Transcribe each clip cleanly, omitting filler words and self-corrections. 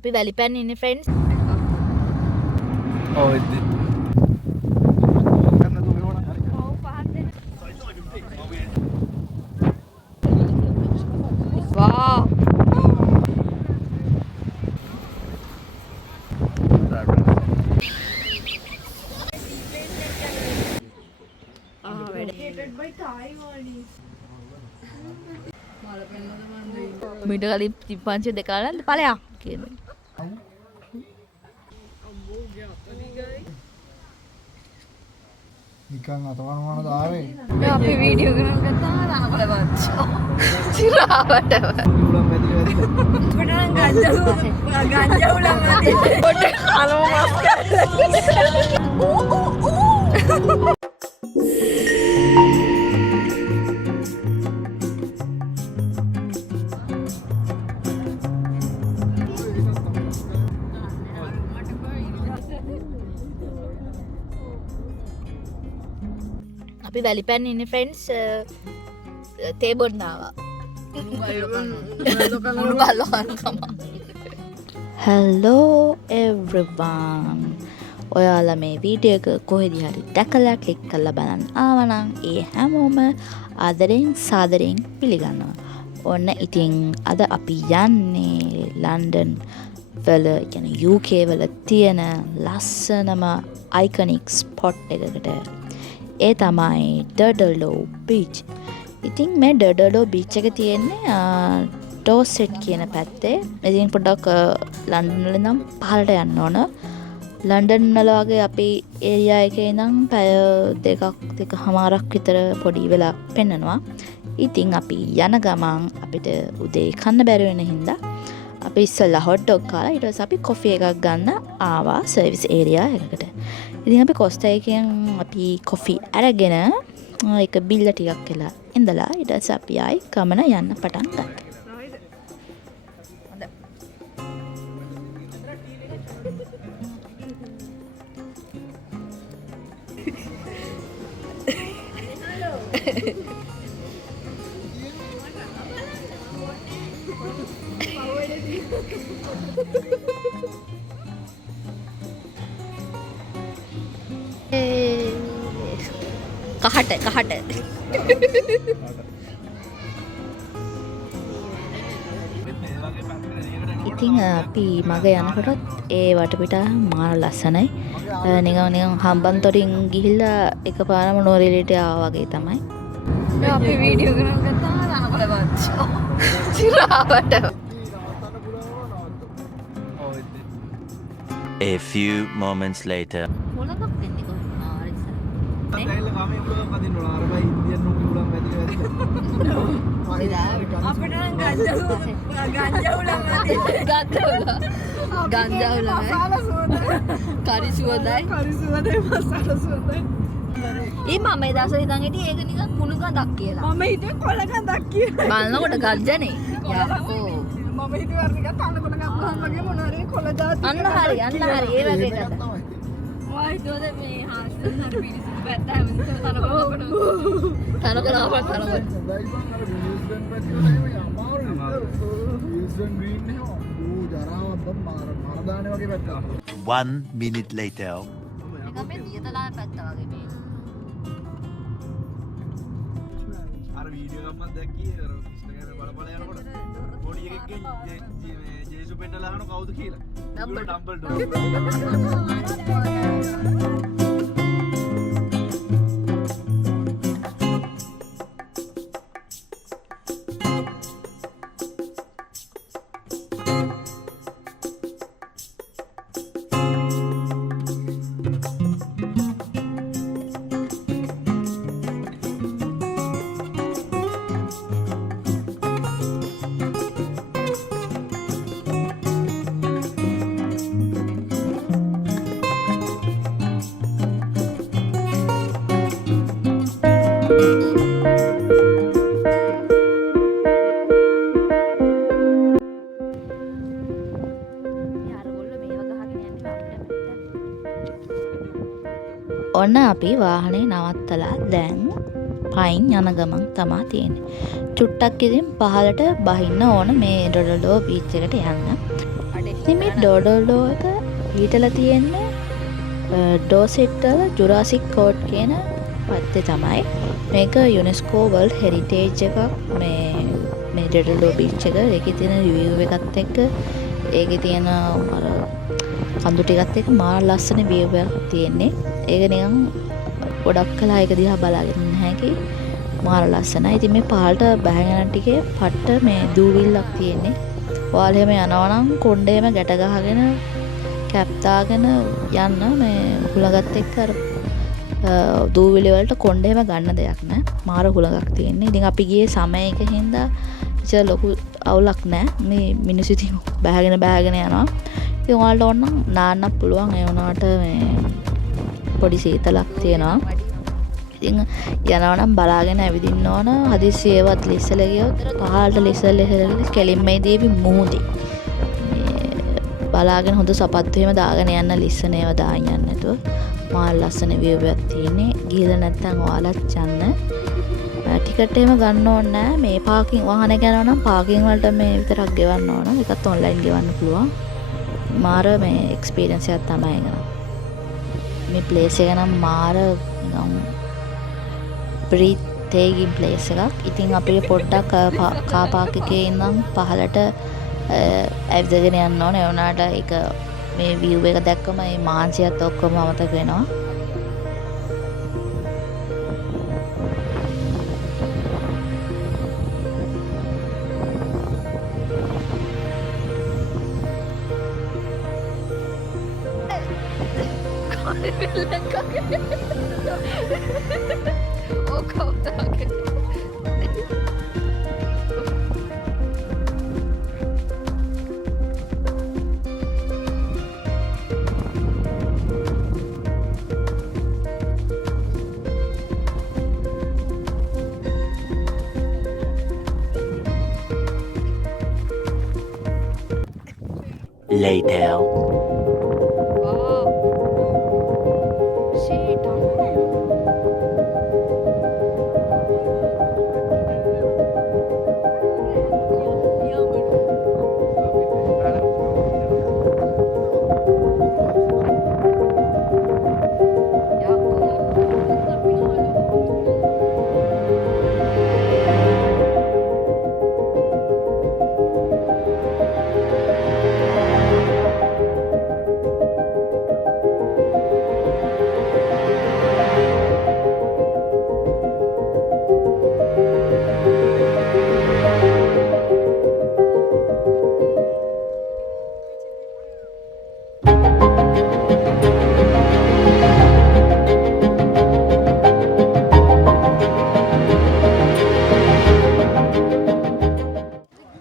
අපි වැලිපැන්න ඉන්නේ ෆ්‍රෙන්ඩ්ස්. ඔව් ඉතින්. වා. මීට කලින් තිප්පංචි දෙකාලන් ඵලයක් කියන්නේ. නිකන් අතවන මොනවද ආවේ? අපි වීඩියෝ කරන් ගත්තා ලාබල බච්චා. සිරාවට. උලම් වැදිලා වැදිලා. ගංජා උලම් වැදිලා. පොඩ්ඩක් අලෝ මස් කරලා. අපි වැලිපැන්න ඉන්නේ ෆ්‍රෙන්ඩ්ස් තේ බොන්න ආවා. Hello everyone. ඔයාලා මේ වීඩියෝ එක කොහෙද හරි දැකලා ක්ලික් කරලා බලන්න ආවනම් ඒ හැමෝම ආදරෙන් සාදරෙන් පිළිගන්නවා. ඔන්න ඉතින් අද අපි යන්නේ ලන්ඩන් වල කියන්නේ UK වල තියෙන ලස්සනම iconic spot එකකට. ඒ තමයි ඩඩලෝ බීච්. ඉතින් මේ ඩඩලෝ බීච් එක තියෙන්නේ ඩෝසෙට් කියන පැත්තේ. ඉතින් පොඩ්ඩක් ලන්ඩන් වල ඉඳන් පහළට යන්න ඕන. ලන්ඩන් වල වගේ අපි ඒරියා එකේ ඉඳන් පැය දෙකමාරක් විතර පොඩි වෙලා පෙන්නනවා. ඉතින් අපි යන ගමන් අපිට උදේ කන්න බැරි වෙන හින්දා අපි ඉස්සෙල්ලා හොට් ඩොග් කාලා ඊට පස්සේ අපි කොෆි එකක් ගන්න ආවා සර්විස් ඒරියා එකකට. ඉතින් අපි කොස්ටා එකෙන් අපි කොෆි අරගෙන ඒක බිල්ල ටිකක් කියලා ඉඳලා ඊට පස්සේ අපි ආයි ගමන යන්න පටන් ගත්තා. කහට ඉතින් අපි මග යනකොටත් ඒ වටපිටා මාර ලස්සනයි. නිකන් හම්බන්තොටින් ගිහිල්ලා එකපාරම නෝරෙලියට ආවා වගේ තමයි. අපි වීඩියෝ කරන් ගත්තා ලාබල බච්චා. සිරාවට. A few moments later. මොලකක් දෙන්නේ කොහොමද? තැයිල ගමේ උලම් අදින්න ඕන. අර බයි ඉන්දියන් උන් උලම් වැදිලා වැදිලා. අපිට නම් ගංජා උලම් ගංජා උලම් මසාලා සුවඳයි. කරි සුවඳයි මසාලා සුවඳයි. මම ඒ දවසේ හිතන් හිටියේ ඒක නිකන් කුණු ගඳක් කියලා. මම හිතුවේ කොළ ගඳක් කියලා. බලනකොට ගංජානේ. යකෝ. මම හිතුවේ අර නිකන් තනකොළ ගම්මහම වගේ මොනවාරි කොළ දාති. අන්න හරි ඒ වගේ ගඳ. මම හිතුවේ මේ හාස්තන හරි පිළිසිදු පැත්ත හැමතිස්සම තනකොළ අපර One minute later. මේ දියතලා පැත්ත වගේ මේ. අර වීඩියෝ එකක් මම දැක්කේ අර ඉන්ස්ටාග්‍රෑම් බලපල යනකොට පොඩි එකෙක්ගෙන් ජේසු පෙන්නලා අහන කවුද කියලා. ඩම්බල්ඩෝර්. ඔන්න අපි වාහනේ නවත්තලා දැන් පයින් යන ගමන් තමා තියෙන්නේ. චුට්ටක් ඉතින් පහලට බහින්න ඕන මේ ඩොඩලෝ බීච් එකට යන්න. ඉතින් මේ ඩෝඩෝඩෝ එක හිටලා තියෙන්නේ ඩෝසෙට්ටල ජුරාසික් කෝඩ් කියන පත්තේ තමයි. මේක යුනෙස්කෝ වර්ල්ඩ් හෙරිටේජ් එකක්. මේ ඩෝඩෝඩෝ බීච් එක. ඒකේ තියෙන රිවිව් එකත් එක්ක ඒකේ තියෙන අර කඳු ටිකත් එක්ක මාර ලස්සන view එකක් තියෙන්නේ. ඒක නිකන් ගොඩක් කලා ඒක දිහා බලාගෙන ඉන්න හැකි. මාර ලස්සනයි. ඉතින් මේ පහළට බහගෙන යන ටිකේ පට්ට මේ දූවිල්ලක් තියෙන්නේ. ඔයාලා එහෙම යනවා නම් කොණ්ඩේම ගැට ගහගෙන කැප් දාගෙන යන්න මේ හුලඟත් එක්ක අර දූවිලි වලට කොණ්ඩේම ගන්න දෙයක් නැහැ. මාර හුලඟක් තියෙන්නේ. ඉතින් අපි ගියේ සමයක හින්දා ඉතින් ලොකු අවුලක් නැහැ. මේ මිනිස්සු ඉතින් බහගෙන යනවා. ඉතින් ඔයාලට ඕන නම් නාන්නත් පුළුවන්. ඒ වුණාට මේ පොඩි සීතලක් තියෙනවා. ඉතින් යනවා නම් බලාගෙන ඇවිදින්න ඕන. හදිස්සියවත් ලිස්සල ගියොත් පහළට ලිස්සල කෙලින්ම ඉදීවි මුහුදේ. බලාගෙන හොඳ සපත්තු එහෙම දාගෙන යන්න ලිස්සන ඒවා දාගෙන යන්න නැතුව. මාල් ලස්සන view එකක් තියෙන්නේ. ගිහලා නැත්නම් ඔයාලත් යන්න. ටිකට් එහෙම ගන්න ඕනේ නැහැ. මේ පාකින් වාහනයක යනවා නම් පාකින් වලට මේ විතරක් ගෙවන්න ඕන. ඒකත් ඔන්ලයින් ගෙවන්න පුළුවන්. මාර මේ එක්ස්පීරියන්ස් එකක් තමයි ඒක. මේ ප්ලේස් එක නම් මාර breathtaking place එකක්. ඉතින් අපිට පොඩ්ඩක් කා පාක් එකේ ඉඳන් පහලට ඇවිදගෙන යන්න ඕනේ. ඒ වුණාට ඒක මේ view එක දැක්කම මේ මාංශයත් ඔක්කොම අමතක වෙනවා. Later.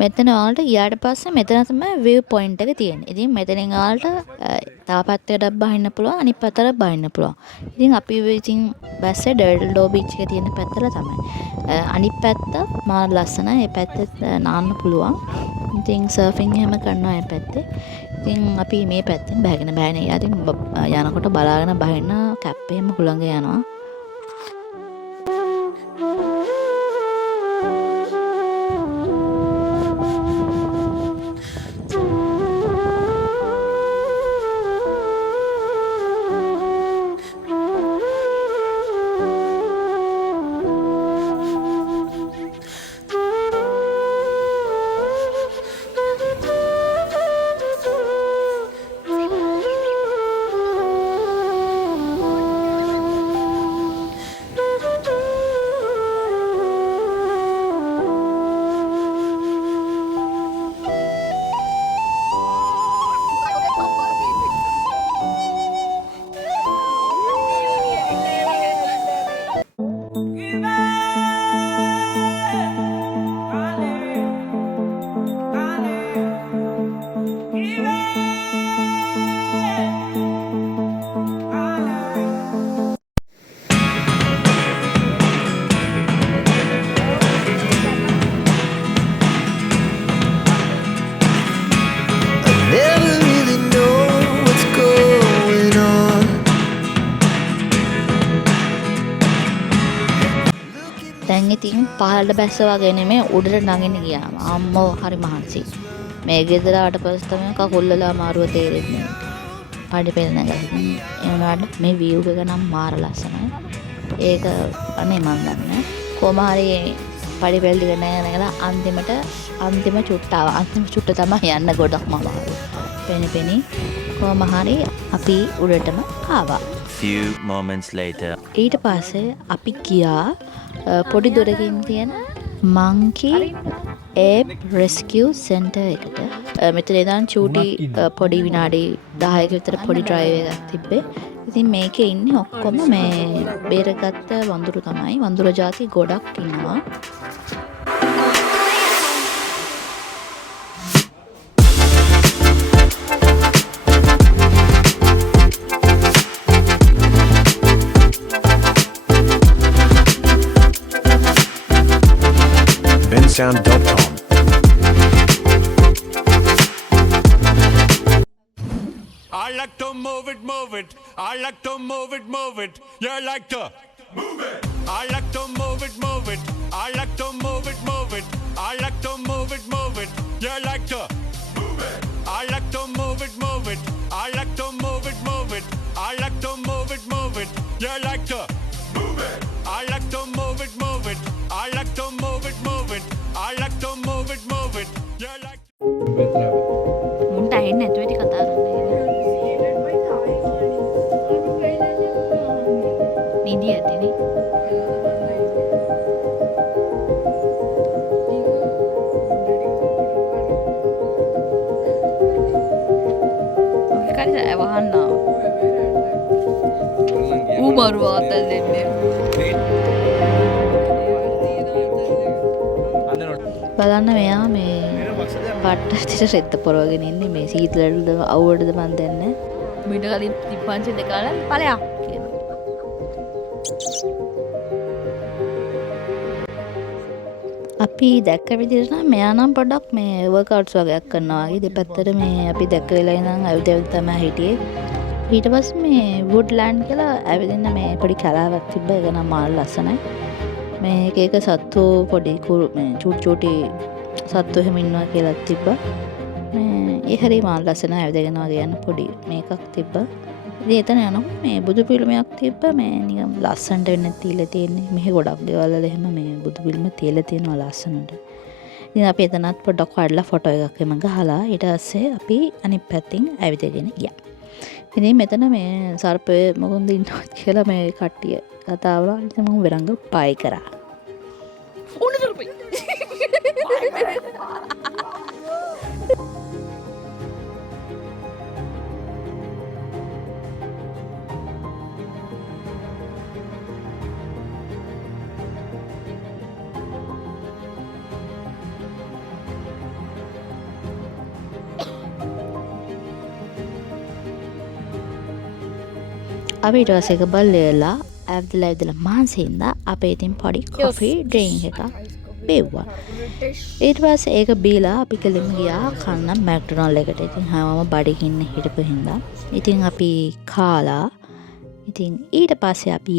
මෙතන ඔයාලට ගියාට පස්සේ මෙතන තමයි view point එක තියෙන්නේ. ඉතින් මෙතනින් ඔයාලට තව පැත්තකට බහින්න පුළුවන්, අනිත් පැත්තට බහින්න පුළුවන්. ඉතින් අපි ඉතින් බැස්සේ ඩර්ටල්ඩෝ බීච් එකේ තියෙන පැත්තට තමයි. අනිත් පැත්ත මාර ලස්සනයි. ඒ පැත්තේ නාන්න පුළුවන්. ඉතින් සර්ෆින් එහෙම කරනවා මේ පැත්තේ. ඉතින් අපි මේ පැත්තෙන් බහගෙන යනකොට බලාගෙන බහින්න කැප් එහෙම හුළඟ යනවා. දැන් ඉතින් පහළට බැස්ස වගේ නෙමෙයි උඩට නගින්න ගියාම අම්මෝ හරි මහන්සි. මේ ගෙදර ආවට පස්සේ තමයි කකුල්වල අමාරුව තේරෙන්නේ. පඩි පෙළ නැගලා. ඒ වුණාට මේ view එක නම් මාර ලස්සනයි. ඒක අනේ මන් දන්නේ. කොහොම හරි පඩි පෙළ ටික නැගලා අන්තිම චුට්ටාව. අන්තිම චුට්ට තමයි යන්න ගොඩක්ම අමාරු. පෙනි කොහොම හරි අපි උඩටම ආවා. Few moments later. ඊට පස්සේ අපි ගියා පොඩි දොරකින් තියෙන monkey ape rescue center එකට. මෙතන ඉඳන් චූටි පොඩි විනාඩි 10ක විතර පොඩි ඩ්‍රයිව් එකක් තිබ්බේ. ඉතින් මේකේ ඉන්නේ ඔක්කොම මේ බේරගත්ත වඳුරු තමයි. වඳුරු జాති ගොඩක් ඉන්නවා. bensound.com. I like to move it, move it. I like to move it, move it. You like to move it. I like to move it, move it. I like to move it, move it. I like to move it, move it. You like to move it. I like to move it, move it. I like to move it, move it. I like to move it, move it. You like to move it. I like to move it, move it. I like to move it, move it. I like to move it, move it. You like මුන්ට ඇහෙන්නේ නැතුව ඉතින් කතා කරන්නේ. නිදි ඇතිනේ. ඔය කාරේ වහන්න. ඌ මරු ආතල් දෙන්නේ. බලන්න මෙයා මේ පට්ටට රෙද්ද පොරවගෙන ඉන්නේ මේ සීතලට අවුවටද මන් දන්නේ. මීට කලින් තිප්පංචි දෙකාලා ඵලයක් කියනවා. අපි දැක්ක විදිහට නම් මෙයා නම් පොඩ්ඩක් මේ වර්ක්අවුට්ස් වගේක් කරනවා වගේ දෙපැත්තට මේ අපි දැක්ක වෙලා ඉඳන් ඇවිදවිද තමයි හිටියේ. ඊට පස්සේ මේ වුඩ්ලෑන්ඩ් කියලා ඇවිදින්න මේ පොඩි කලාවක් තිබ්බ. ඒක නම් මාර ලස්සනයි. මේ එක සත්තු පොඩි මේ චූටි සත්තු එහෙම ඉන්නවා කියලා තිබ්බා. ඒ හරි මාර ලස්සන ඇවිදගෙන වගේ යන පොඩි මේකක් තිබ්බා. ඉතින් එතන යනකොට මේ බුදු පිළිමයක් තිබ්බා. මේ නිකන් ලස්සනට වෙන්න තියලා තියෙන්නේ. මෙහෙ ගොඩක් ගෙවල් වල එහෙම මේ බුදු පිළිම තියලා තියෙනවා ලස්සනට. ඉතින් අපි එතනත් පොඩ්ඩක් වඩලා ෆොටෝ එකක් එම ගහලා ඊට පස්සේ අපි අනිත් පැත්තෙන් ඇවිදගෙන ගියා. ඉතින් මෙතන මේ සර්පය මොකන්ද ඉන්නවද කියලා මේ කට්ටිය කතා වුණා. ඉතින් මම වෙරංග පයි කරා. උණු සර්පය. අපි ඊට පස්සේ එක බල්ලෙලා ඇවිදලා මාන්සින්ද අපේ ඉතින් පොඩි කොෆි ඩ්‍රින්ක් එකක් බෙව්වා. ඊට පස්සේ ඒක බීලා අපි කෙලින්ම ගියා කන්න මැක්ඩොනල්ඩ් එකට. ඉතින් හැමෝම බඩගින්න හිටපු හින්දා ඉතින් අපි කාලා ඉතින් ඊට පස්සේ අපි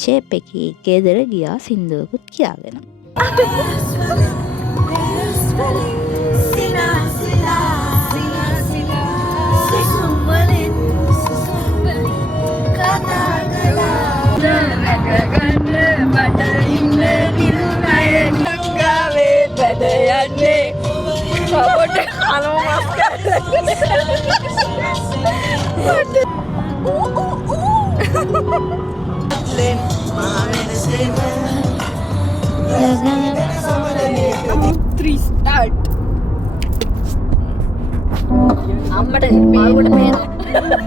ෂේප් එකේ ගෙදර ගියා සින්දුවකුත් කියාගෙන. අම්මට මාළුවට පේනවා.